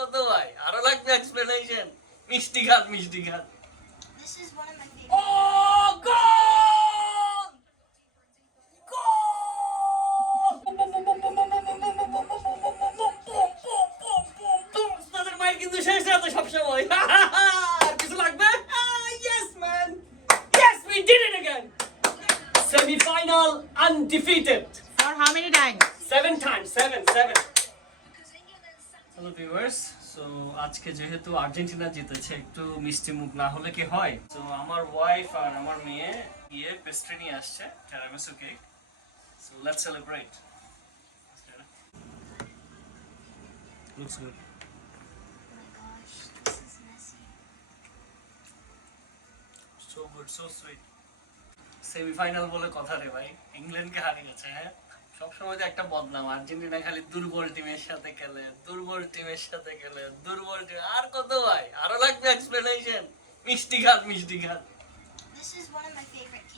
কত ভাই? আরো লাগবে এক্সপ্লেনেশন? মিষ্টি খান, মিষ্টি খান। This is one of my favorite. Oh, goal! আপনাদের মায়ের কিন্তু শেষ রাতে সবসময়। আর কিছু লাগবে? Yes, man! Yes, we did it again! Semi-final undefeated. For how many times? 7 times, 7. Hello viewers, so আজকে যেহেতু আর্জেন্টিনা জিতেছে, একটু মিষ্টি মুখ না হলে কি হয়। তো আমার ওয়াইফ আর আমার মেয়ে গিয়ে পেস্ট্রি নিয়ে আসছে, tiramisu cake. So let's celebrate. Looks good. Oh my gosh, this is messy. So good, so sweet. Semifinal বলে কথা রে ভাই, ইংল্যান্ডকে হারিয়েছে। হ্যাঁ, সবসময় তো একটা বদনাম, আর্জেন্টিনা খালি দুর্বল টিমের সাথে খেলে, দুর্বল টিমের সাথে খেলে, দুর্বল টিম। আর কত ভাই? আরো লাগবে এক্সপ্লেনেশন? মিষ্টি খান, মিষ্টি খান। This is one of my favorite